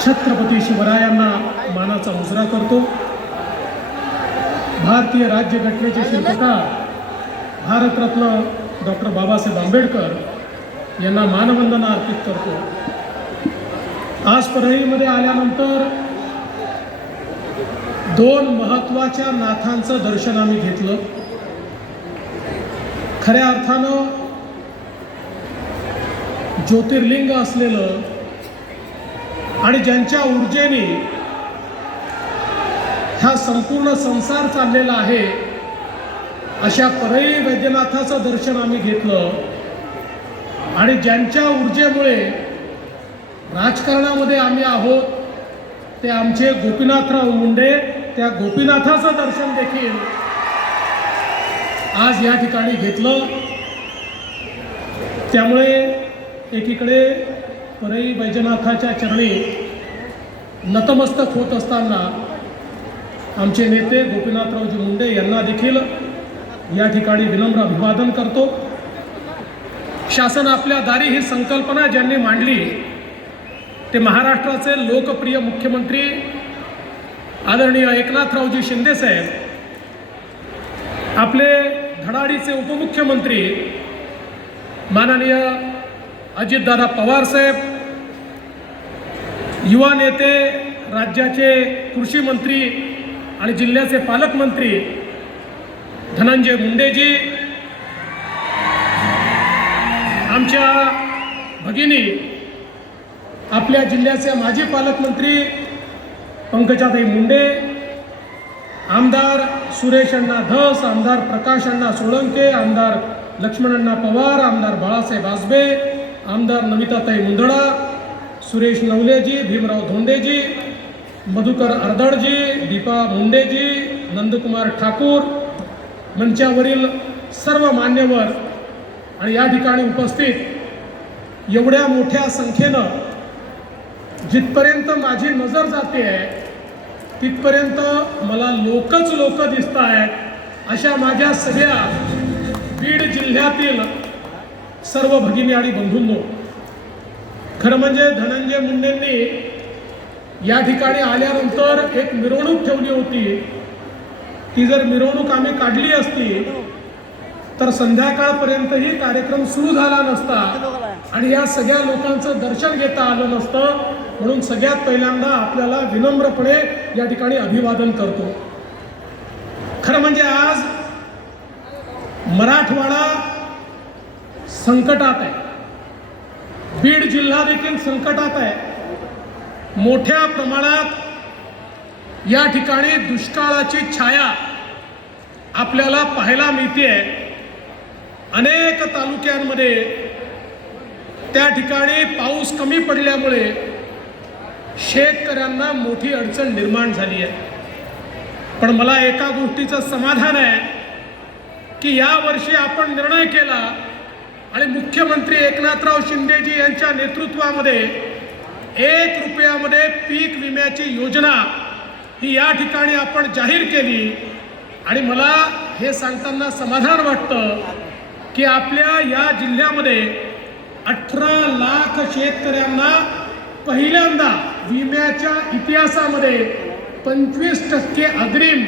छत्रपती शिवरायांना मानाचा मुजरा करतो। भारतीय राज्यघटनेचे शिल्पकार भारतरत्न डॉक्टर बाबासाहेब आंबेडकर यांना मानवंदना अर्पित करतो। आज परळीमध्ये आल्यानंतर दोन महत्त्वाच्या नाथांचं दर्शन आम्ही घेतलं। खऱ्या अर्थानं ज्योतिर्लिंग असलेलं आणि ज्यांच्या ऊर्जेने हा संपूर्ण संसार चाललेला आहे अशा परळी वैद्यनाथाचं दर्शन आम्ही घेतलं। आणि ज्यांच्या ऊर्जेमुळे राजकारणामध्ये आम्ही आहोत ते आमचे गोपीनाथराव मुंडे, त्या गोपीनाथाचं दर्शन देखील आज या ठिकाणी घेतलं। त्यामुळे एकीकडे परळी वैजनाथाच्या चरणी नतमस्तक होत असताना आमचे नेते गोपीनाथरावजी मुंडे यांना देखील या ठिकाणी विनम्र अभिवादन करतो। शासन आपल्या दारी ही संकल्पना ज्यांनी मांडली ते महाराष्ट्राचे लोकप्रिय मुख्यमंत्री आदरणीय एकनाथरावजी शिंदे साहेब, आपले धडाडीचे उपमुख्यमंत्री माननीय अजितदादा पवार साहेब, युवा नेते, राज्याचे कृषी मंत्री आणि जिल्ह्याचे पालकमंत्री धनंजय मुंडेजी, आमच्या भगिनी आपल्या जिल्ह्याचे माजी पालकमंत्री पंकजाताई मुंडे, आमदार सुरेश अण्णा धस, आमदार प्रकाश अण्णा सोळंके, आमदार लक्ष्मण अण्णा पवार, आमदार बाळासाहेब आजबे, आमदार नमिताताई मुंदडा, सुरेश नवलेजी, भीमराव धोंडेजी, मधुकर अर्दडजी, दीपा मुंडेजी, नंदकुमार ठाकूर, मंचावरील सर्व मान्यवर आणि या ठिकाणी उपस्थित एवढ्या मोठ्या संख्येनं जिथपर्यंत माझी नजर जाते आहे तिथपर्यंत मला लोकच लोक दिसत आहेत अशा माझ्या सगळ्या बीड जिल्ह्यातील सर्व भगिनी आणि बंधूंनो, खरं म्हणजे धनंजय मुंडेंनी या ठिकाणी आल्यानंतर एक मिरवणूक ठेवली होती। ती जर मिरवणूक आम्ही काढली असती तर संध्याकाळपर्यंतही कार्यक्रम सुरू झाला नसता आणि या सगळ्या लोकांचं दर्शन घेता आलं नसतं। म्हणून सगळ्यात पहिल्यांदा आपल्याला विनम्रपणे या ठिकाणी अभिवादन करतो। खरं म्हणजे आज मराठवाडा संकटात आहे, बीड जिल्हा देखील संकटात आहे। मोठ्या प्रमाणात या ठिकाणी दुष्काळाची छाया आपल्याला पाहायला मिळते। अनेक तालुक्यांमध्ये त्या ठिकाणी पाऊस कमी पडल्यामुळे शेतकऱ्यांना मोठी अडचण निर्माण झाली आहे। पण मला एका गोष्टीचं समाधान आहे की या वर्षी आपण निर्णय केला आणि मुख्यमंत्री एकनाथराव शिंदेजी यांच्या नेतृत्वामध्ये 1 रुपयामध्ये पीक विम्याची योजना ही या ठिकाणी आपण जाहीर केली। आणि मला हे सांगताना समाधान वाटतं की आपल्या या जिल्ह्यामध्ये 18 लाख शेतकऱ्यांना पहिल्यांदा विम्याच्या इतिहासामध्ये 25% अग्रिम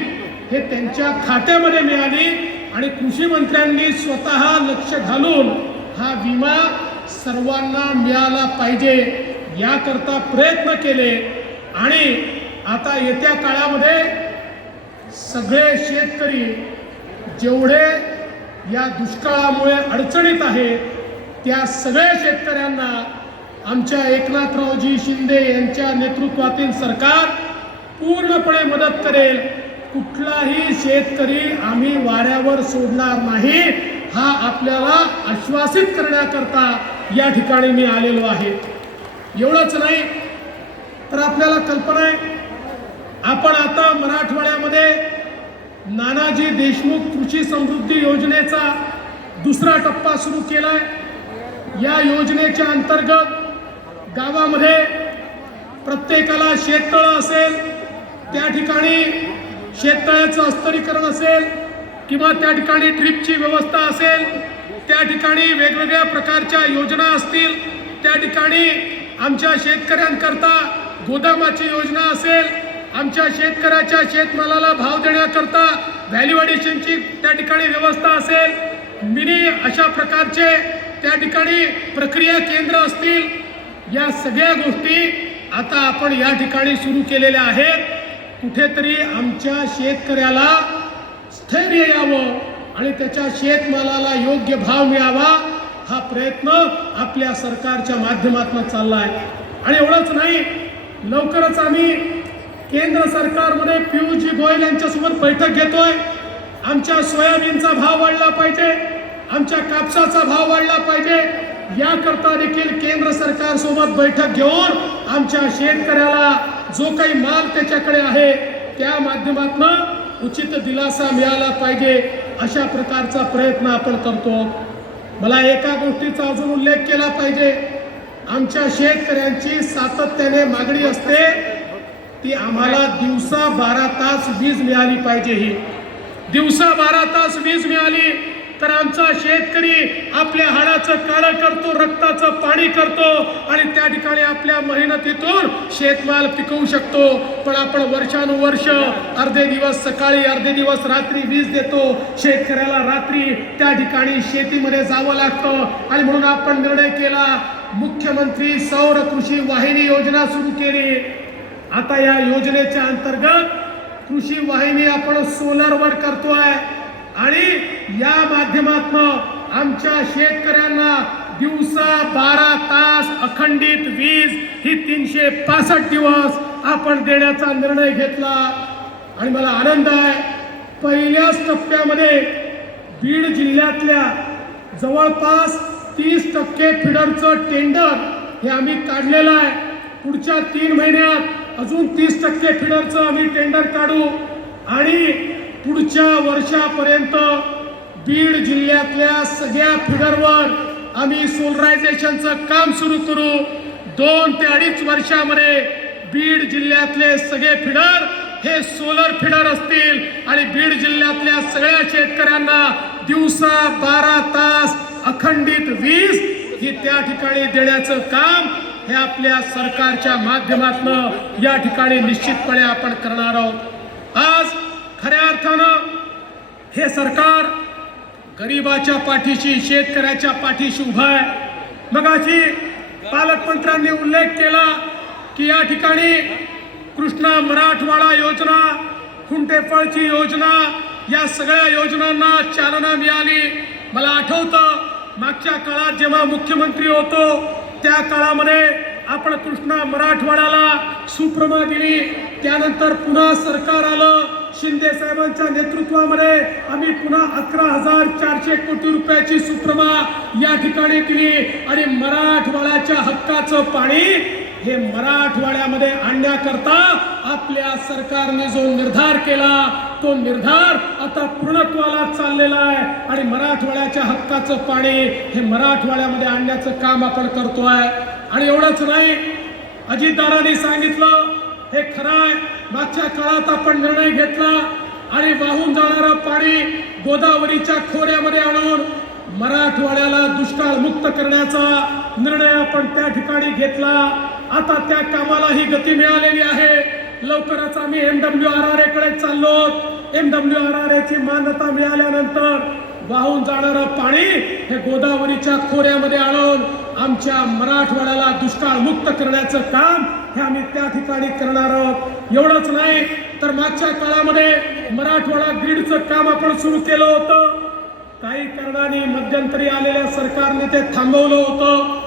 हे त्यांच्या खात्यामध्ये मिळाली आणि कृषी मंत्र्यांनी स्वतः लक्ष घालून हा विमा सर्वांना मिळाला पाहिजे याकरता प्रयत्न केले। आणि आता येत्या काळामध्ये सगळे शेतकरी जेवढे या दुष्काळामुळे अडचणीत आहेत त्या सगळ्या शेतकऱ्यांना आमच्या एकनाथरावजी शिंदे यांच्या नेतृत्वातील सरकार पूर्णपणे मदत करेल। कुठलाही शेतकरी आम्ही वाऱ्यावर सोडणार नाही हा आपल्याला आश्वासित करण्याकरता या ठिकाणी मी आलेलो आहे। एवढंच नाही तर आपल्याला कल्पना आहे आपण आता मराठवाड्यामध्ये नानाजी देशमुख कृषी समृद्धी योजनेचा दुसरा टप्पा सुरू केलाय। या योजनेच्या अंतर्गत गावामध्ये प्रत्येकाला शेततळं असेल, त्या ठिकाणी शेततळ्याचं अस्तरीकरण असेल किंवा त्या ठिकाणी ड्रिपची व्यवस्था असेल, त्या ठिकाणी वेगवेगळ्या प्रकारच्या योजना असतील, त्या ठिकाणी आमच्या शेतकऱ्यांकरता गोदामाची योजना असेल, आमच्या शेतकऱ्याच्या शेतमालाला भाव देण्याकरता व्हॅल्यू ॲडिशनची त्या ठिकाणी व्यवस्था असेल, मिनी अशा प्रकारचे त्या ठिकाणी प्रक्रिया केंद्र असतील, या सगळ्या गोष्टी आता आपण या ठिकाणी सुरू केलेल्या आहेत. कुठेतरी आमच्या शेतकऱ्याला स्थैर्य यावं आणि त्याच्या शेतमालाला योग्य भाव मिळावा, हा प्रयत्न आपल्या सरकारच्या माध्यमातून चालला आहे. आणि एवढंच नाही, लवकरच आम्ही केंद्र सरकारमध्ये पियुषजी गोयल यांच्यासोबत बैठक घेतोय. आमच्या सोयाबीनचा भाव वाढला पाहिजे, आमच्या कापसाचा भाव वाढला पाहिजे, याकरता देखील केंद्र सरकारसोबत बैठक घेऊन आमच्या शेतकऱ्याला जो काही माल त्याच्याकडे आहे त्या माध्यमातून उचित दिलासा मिळाला पाहिजे, अशा प्रकारचा प्रयत्न आपण करतो. मला एका गोष्टीचा अजून उल्लेख केला पाहिजे. आमच्या शेतकऱ्यांची सातत्याने मागणी असते ती आम्हाला दिवसा 12 तास वीज मिळाली पाहिजे. ही दिवसा 12 तास वीज मिळाली तर आमचा शेतकरी आपल्या हाडाचं काळं करतो, रक्ताचं पाणी करतो आणि त्या ठिकाणी आपल्या मेहनतीतून शेतमाल पिकवू शकतो. पण आपण वर्षानुवर्ष अर्धे दिवस सकाळी अर्धे दिवस रात्री वीज देतो. शेतकऱ्याला रात्री त्या ठिकाणी शेतीमध्ये जावं लागतं आणि म्हणून आपण निर्णय केला, मुख्यमंत्री सौर कृषी वाहिनी योजना सुरू केली. आता या योजनेच्या अंतर्गत कृषी वाहिनी आपण सोलरवर करतोय आणि या माध्यमातून आमच्या शेतकऱ्यांना दिवसा 12 तास अखंडित वीज ही 365 दिवस आपण देण्याचा निर्णय घेतला. आणि मला आनंद आहे, पहिल्याच टप्प्यामध्ये बीड जिल्ह्यातल्या जवळपास 30% फिडरचं टेंडर हे आम्ही काढलेलं आहे. पुढच्या 3 महिन्यात अजून 30% फिडरचं आम्ही टेंडर काढू आणि पुढच्या वर्षापर्यंत बीड जिल्ह्यातल्या सगळ्या फिडरवर आम्ही सोलरायझेशनचं काम सुरू करू. 2 ते 2.5 वर्षामध्ये बीड जिल्ह्यातले सगळे फिडर हे सोलर फिडर असतील आणि बीड जिल्ह्यातल्या सगळ्या शेतकऱ्यांना दिवसा 12 तास अखंडित वीज ही त्या ठिकाणी देण्याचं काम हे आपल्या सरकारच्या माध्यमातून या ठिकाणी निश्चितपणे आपण करणार आहोत. आज खऱ्या अर्थानं हे सरकार गरीबाच्या पाठीशी, शेतकऱ्याच्या पाठीशी उभं आहे. मगाशी पालकमंत्र्यांनी उल्लेख केला की या ठिकाणी कृष्णा मराठवाडा योजना, खुंटेफळची योजना, या सगळ्या योजनांना चालना मिळाली. मला आठवतं मागच्या काळात जेव्हा मुख्यमंत्री होतो त्या काळामध्ये आपण कृष्णा मराठवाड्याला सुप्रमा दिली. त्यानंतर पुन्हा सरकार आलं, शिंदे साहेबांच्या नेतृत्वामध्ये आम्ही पुन्हा 11,400 कोटी रुपयाची सुप्रमा या ठिकाणी दिली आणि मराठवाड्याच्या हक्काचं पाणी हे मराठवाड्यामध्ये आणण्याकरता आपल्या सरकारने जो निर्धार केला तो निर्धार आता पूर्णत्वाला चाललेला आहे आणि मराठवाड्याच्या हक्काचं पाणी हे मराठवाड्यामध्ये आणण्याचं काम आपण करतोय. आणि एवढंच नाही, अजितदारांनी सांगितलं हे खरं आहे, मागच्या काळात आपण निर्णय घेतला आणि वाहून जाणारं पाणी गोदावरीच्या खोऱ्यामध्ये आणून मराठवाड्याला दुष्काळ मुक्त करण्याचा निर्णय आपण त्या ठिकाणी घेतला. आता त्या कामाला ही गती मिळालेली आहे. लवकरच आम्ही MWRRA कडे चाललो. MWRRA ची मान्यता मिळाल्यानंतर वाहून जाणारं पाणी हे गोदावरीच्या खोऱ्यामध्ये आणून आमच्या मराठवाड्याला दुष्काळ मुक्त करण्याचं काम हे आम्ही त्या ठिकाणी करणार आहोत. एवढंच नाही तर मागच्या काळामध्ये मराठवाडा ग्रीडचं काम आपण सुरू केलं होतं. काही कारणाने मध्यंतरी आलेल्या सरकारने ते थांबवलं होतं.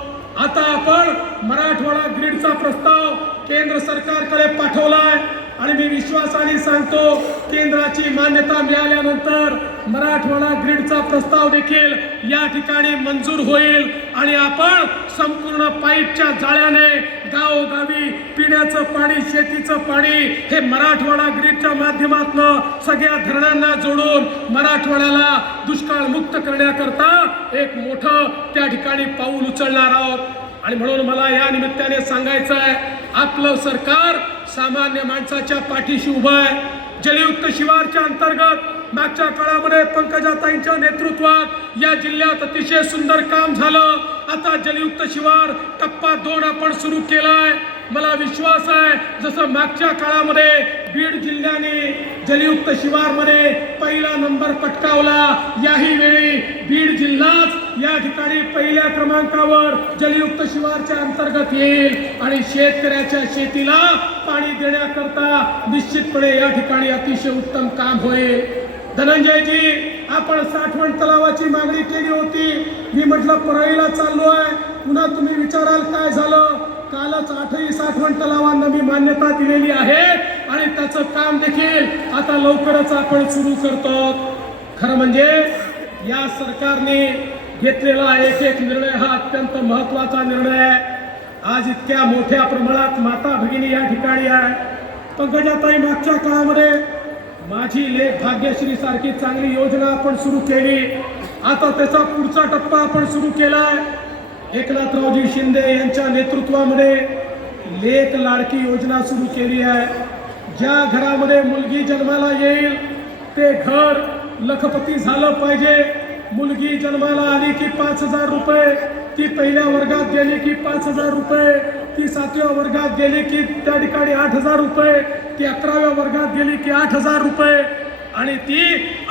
आता आपण मराठवाडा ग्रीडचा प्रस्ताव केंद्र सरकारकडे पाठवलाय आणि मी विश्वासाने सांगतो केंद्राची मान्यता मिळाल्यानंतर मराठवाडा ग्रीडचा प्रस्ताव देखील या ठिकाणी मंजूर होईल आणि आपण संपूर्ण पाईपच्या जाळ्याने गावोगावी पिण्याचं पाणी, शेतीचं पाणी हे मराठवाडा ग्रीडच्या माध्यमातून सगळ्या धरणांना जोडून मराठवाड्याला दुष्काळ मुक्त करण्याकरता एक मोठं त्या ठिकाणी पाऊल उचलणार आहोत. आणि म्हणून मला या निमित्ताने सांगायचं आहे, आपलं सरकार सामान्य माणसाच्या पाठीशी उभं आहे. जलयुक्त शिवारच्या अंतर्गत मागच्या काळामध्ये पंकजाताईंच्या नेतृत्वात या जिल्ह्यात अतिशय सुंदर काम झालं. आता जलयुक्त शिवार टप्पा 2 आपण सुरू केलाय. मला विश्वास आहे जसं मागच्या काळामध्ये बीड जिल्ह्याने जलयुक्त शिवारमध्ये पहिला नंबर पटकावला, याही वेळी बीड जिल्हाच या ठिकाणी पहिल्या क्रमांकावर जलयुक्त शिवारच्या अंतर्गत येईल आणि शेतकऱ्याच्या शेतीला पाणी देण्याकरता निश्चितपणे या ठिकाणी अतिशय उत्तम काम होईल. धनंजयजी, आपण साठवण तलावाची मागणी केली होती. मी म्हटलं परळीला चाललो आहे, पुन्हा तुम्ही विचाराल काय झालं. कालच 8ही साठवण तलावांना मी मान्यता दिलेली आहे आणि त्याचं काम देखील आता लवकरच आपण सुरू करतो. खरं म्हणजे या सरकारने घेतलेला एक एक निर्णय हा अत्यंत महत्त्वाचा निर्णय आहे. आज इतक्या मोठ्या प्रमाणात माता भगिनी या ठिकाणी आहे. पंकजाताई, मागच्या काळामध्ये माझी लेक भाग्यश्री सारखी चांगली योजना आपण सुरू केली. आता त्याचा पुढचा टप्पा आपण सुरू केलाय. एकनाथरावजी शिंदे यांच्या नेतृत्वामध्ये लेक लाडकी योजना सुरू केली आहे. ज्या घरामध्ये मुलगी जन्माला येईल ते घर लखपती झालं पाहिजे. मुलगी जन्माला आली की 5,000 रुपये, ती पहिल्या वर्गात गेली की 5,000 रुपये, ती 7व्या वर्गात गेली की त्या ठिकाणी 8,000 रुपये, ती 11व्या वर्गात गेली की 8,000 रुपये आणि ती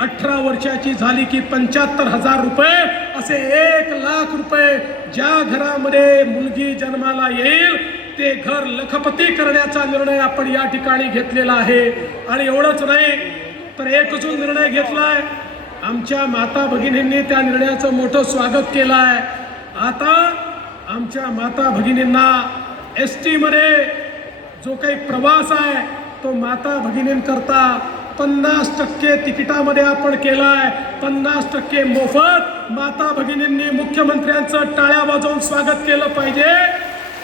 18 वर्षाची झाली की 75,000 रुपये, असे 1,00,000 रुपये ज्या घरामध्ये मुलगी जन्माला येईल ते घर लखपती करण्याचा निर्णय आपण या ठिकाणी घेतलेला आहे. आणि एवढंच नाही तर एक अजून निर्णय घेतलाय. आमच्या माता भगिनींनी त्या निर्णयाचं मोठं स्वागत केलं आहे. आता आमच्या माता भगिनींना ST मध्ये जो काही प्रवास आहे तो माता भगिनींकरता 50% तिकिटामध्ये आपण केलाय. 50% मोफत. माता भगिनींनी मुख्यमंत्र्यांचं टाळ्या वाजवून स्वागत केलं पाहिजे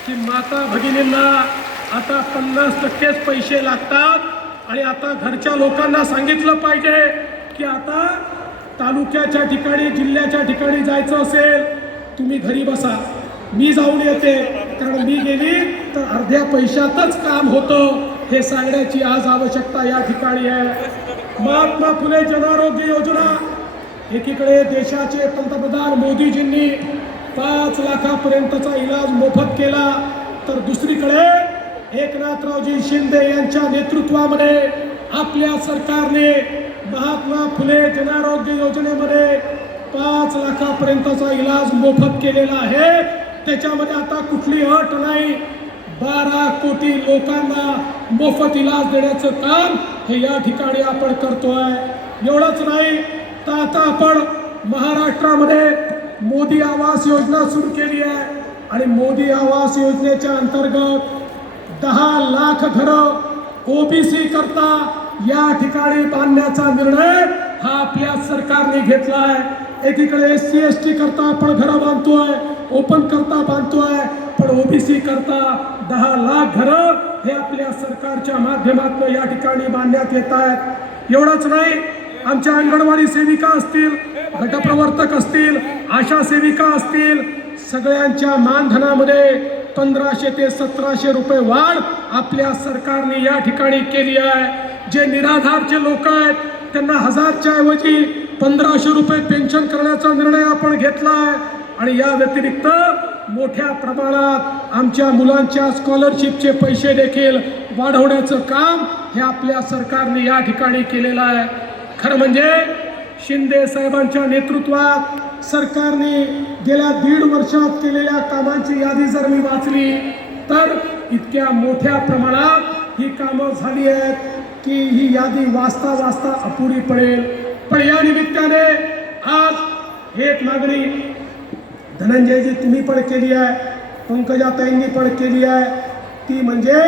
की माता भगिनींना आता 50%च पैसे लागतात. आणि आता घरच्या लोकांना सांगितलं पाहिजे की आता तालुक्याच्या ठिकाणी जिल्ह्याच्या ठिकाणी जायचं असेल तुम्ही घरी बसा, मी जाऊन येते, कारण मी गेली तर अर्ध्या पैशातच काम होतं हे सांगण्याची आज आवश्यकता या ठिकाणी आहे. महात्मा फुले जनआरोग्य योजना, एकीकडे देशाचे पंतप्रधान मोदीजींनी 5 लाखापर्यंतचा इलाज मोफत केला, तर दुसरीकडे एकनाथरावजी शिंदे यांच्या नेतृत्वामध्ये आपल्या सरकारने महात्मा फुले जनआरोग्य योजनेमध्ये 5 लाखापर्यंतचा इलाज मोफत केलेला आहे. त्याच्यामध्ये आता कुठली अट नाही. 12 कोटी लोकांना मोफत इलाज देण्याचं काम हे या ठिकाणी आपण करतोय. एवढंच नाही तर आता आपण महाराष्ट्रामध्ये मोदी आवास योजना सुरू केली आहे आणि मोदी आवास योजनेच्या अंतर्गत 10 लाख घरं OBC करता या ठिकाणी बांधण्याचा निर्णय हा आपल्या सरकारने घेतला आहे. एकीकडे SC ST करता आपण घरं बांधतोय, ओपन करता बांधतोय, पण OBC करता 10 लाख घरं हे आपल्या सरकारच्या माध्यमातून या ठिकाणी बांधण्यात येत आहेत. एवढंच नाही, आमच्या अंगणवाडी सेविका असतील, गटप्रवर्तक असतील, आशा सेविका असतील, सगळ्यांच्या मानधनामध्ये 1,500 ते 1,700 रुपये वाढ आपल्या सरकारने या ठिकाणी केली आहे. जे निराधारचे लोक आहेत त्यांना 1,000च्या ऐवजी 1,500 रुपये पेन्शन करण्याचा निर्णय आपण घेतला आहे. आणि या व्यतिरिक्त मोठ्या प्रमाणात आमच्या मुलांच्या स्कॉलरशिपचे पैसे देखील वाढवण्याचं काम हे आपल्या सरकारने या ठिकाणी केलेलं आहे. खरं म्हणजे शिंदे साहेबांच्या नेतृत्वात सरकारने गेल्या 1.5 वर्षात केलेल्या कामांची यादी जर मी वाचली तर इतक्या मोठ्या प्रमाणात ही कामं झाली आहेत की ही यादी वाचता वाचता अपुरी पडेल. पण या निमित्ताने आज एक मागणी धनंजयजी तुम्ही पण केली आहे, पंकजाताईंनी पण केली आहे, ती म्हणजे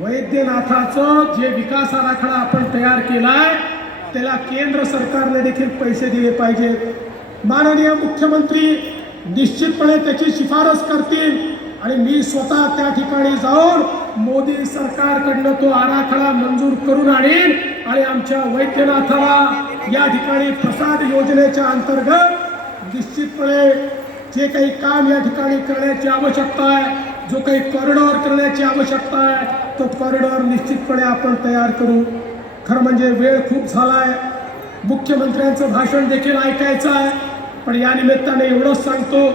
वैद्यनाथाचं जे विकास आराखडा आपण तयार केला आहे त्याला केंद्र सरकारने देखील पैसे दिले पाहिजेत. माननीय मुख्यमंत्री निश्चितपणे त्याची शिफारस करतील आणि मी स्वतः त्या ठिकाणी जाऊन मोदी सरकारकडनं तो आराखडा मंजूर करून आणीन आणि आमच्या वैद्यनाथाला या ठिकाणी प्रसाद योजनेच्या अंतर्गत निश्चितपणे जे काही काम या ठिकाणी करण्याची आवश्यकता आहे, जो काही कॉरिडॉर करण्याची आवश्यकता आहे, तो कॉरिडॉर निश्चितपणे आपण तयार करू. खरं म्हणजे वेळ खूप झाला आहे, मुख्यमंत्र्यांचं भाषण देखील ऐकायचं आहे, पण या निमित्ताने एवढंच सांगतो,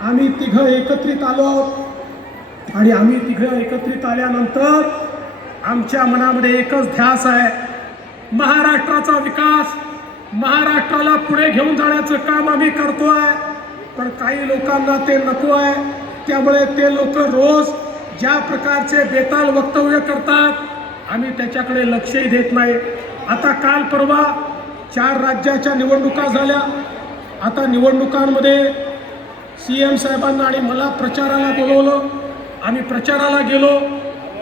आम्ही तिघं एकत्रित आलो आहोत. आणि आम्ही तिघं एकत्रित आल्यानंतर आमच्या मनामध्ये एकच ध्यास आहे, महाराष्ट्राचा विकास, महाराष्ट्राला पुढे घेऊन जाण्याचं काम आम्ही करतोय. पण काही लोकांना ते नको आहे, त्यामुळे ते लोक रोज ज्या प्रकारचे बेताल वक्तव्य करतात आम्ही त्याच्याकडे लक्षही देत नाही. आता काल परवा 4 राज्याच्या निवडणुका झाल्या. आता निवडणुकांमध्ये CM साहेबांना आणि मला प्रचाराला बोलवलं. आम्ही प्रचाराला गेलो.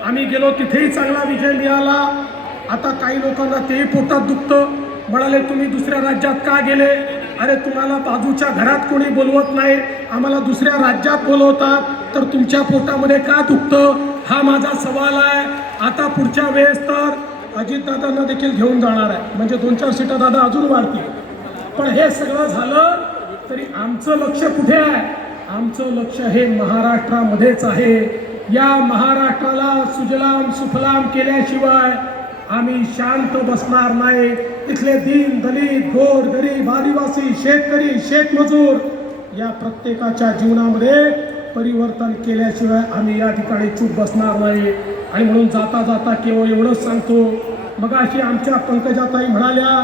आम्ही गेलो तिथेही चांगला विजय मिळाला. आता काही लोकांना तेही पोटात दुखतं. म्हणाले तुम्ही दुसऱ्या राज्यात का गेले? अरे तुम्हाला बाजूच्या घरात कोणी बोलवत नाही, आम्हाला दुसऱ्या राज्यात बोलवतात, तर तुमच्या पोटामध्ये का दुखतं? हा माझा सवाल आहे. आता पुढच्या वेळेस तर अजितदादांना देखील घेऊन जाणार आहे, म्हणजे 2-4 सीटा दादा अजून वाढतील. पण हे सगळं झालं तरी आमचं लक्ष कुठे आहे? आमचं लक्ष हे महाराष्ट्रामध्येच आहे. या महाराष्ट्राला सुजलाम सुफलाम केल्याशिवाय आम्ही शांत बसणार नाही. इथले दीन दलित गोर गरीब आदिवासी शेतकरी शेतमजूर या प्रत्येकाच्या जीवनामध्ये परिवर्तन केल्याशिवाय आम्ही या ठिकाणी चूप बसणार नाही. आणि म्हणून जाता जाता केवळ एवढंच सांगतो, मगाशी आमच्या पंकजाताई म्हणाल्या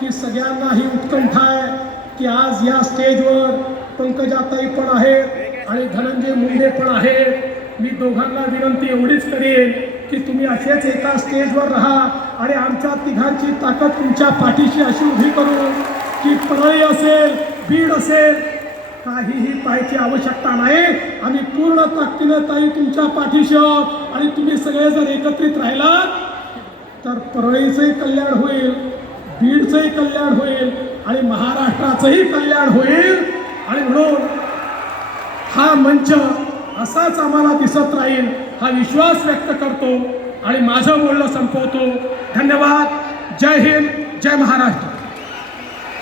की सगळ्यांना ही उत्कंठा आहे की आज या स्टेजवर पंकजाताई पण आहेत आणि धनंजय मुंडे पण आहेत. मी दोघांना विनंती एवढीच करेन की तुम्ही असेच एका स्टेजवर राहा आणि आमच्या तिघांची ताकद तुमच्या पाठीशी अशी उभी करू की परळी असेल, बीड असेल, काहीही पाहायची आवश्यकता नाही. आम्ही पूर्ण ताकदीनं ताई तुमच्या पाठीशी आहोत. आणि तुम्ही सगळे जर एकत्रित राहिलात तर परळीचंही कल्याण होईल, बीडचंही कल्याण होईल आणि महाराष्ट्राचंही कल्याण होईल. आणि म्हणून हा मंच असाच आम्हाला दिसत राहील हा विश्वास व्यक्त करतो आणि माझं बोलणं संपवतो. धन्यवाद. जय हिंद, जय महाराष्ट्र.